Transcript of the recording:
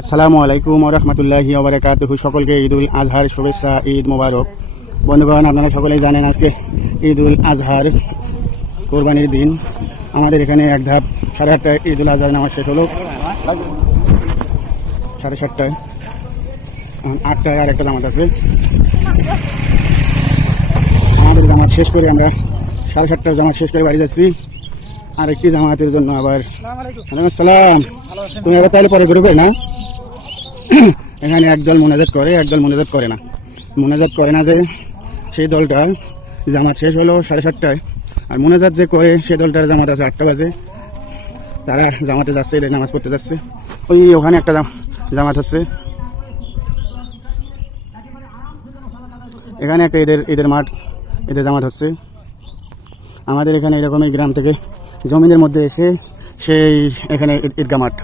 আসসালামু আলাইকুম ওয়া রাহমাতুল্লাহি ওয়া বারাকাতুহু। সকলকে ঈদুল আজহার শুভেচ্ছা, ঈদ মোবারক। বন্ধুগণ, আপনারা সকলেই জানেন আজকে ঈদুল আজহার, কোরবানির দিন। আমাদের এখানে এক ধাপ 8:30টায় ঈদুল আজহার নামাজ শেষ হলো, 7:30টায়। 8টায় আর একটা জামাত আছে। আমাদের জামাত শেষ করে আমরা 7:30টার জামাত শেষ করে বাড়ি যাচ্ছি। আর একটি জামাতের জন্য আবার। আসসালাম। তুমি আবার তাহলে পরে গ্রুপে না? এখানে একদল মোনাজাত করে, একদল মোনাজাত করে না। মোনাজাত করে না যে সেই দলটা জামাত শেষ হলো 7:30টায়, আর মোনাজাত যে করে সেই দলটার জামাত আছে 8টা বাজে। তারা জামাতে যাচ্ছে, এদের নামাজ পড়তে যাচ্ছে। ওই ওখানে একটা জামাত হচ্ছে, এখানে একটা ঈদের মাঠ, এদের জামাত হচ্ছে। আমাদের এখানে এরকম এই গ্রাম থেকে জমিনের মধ্যে এসে সেই এখানে ঈদগাহ মাঠ।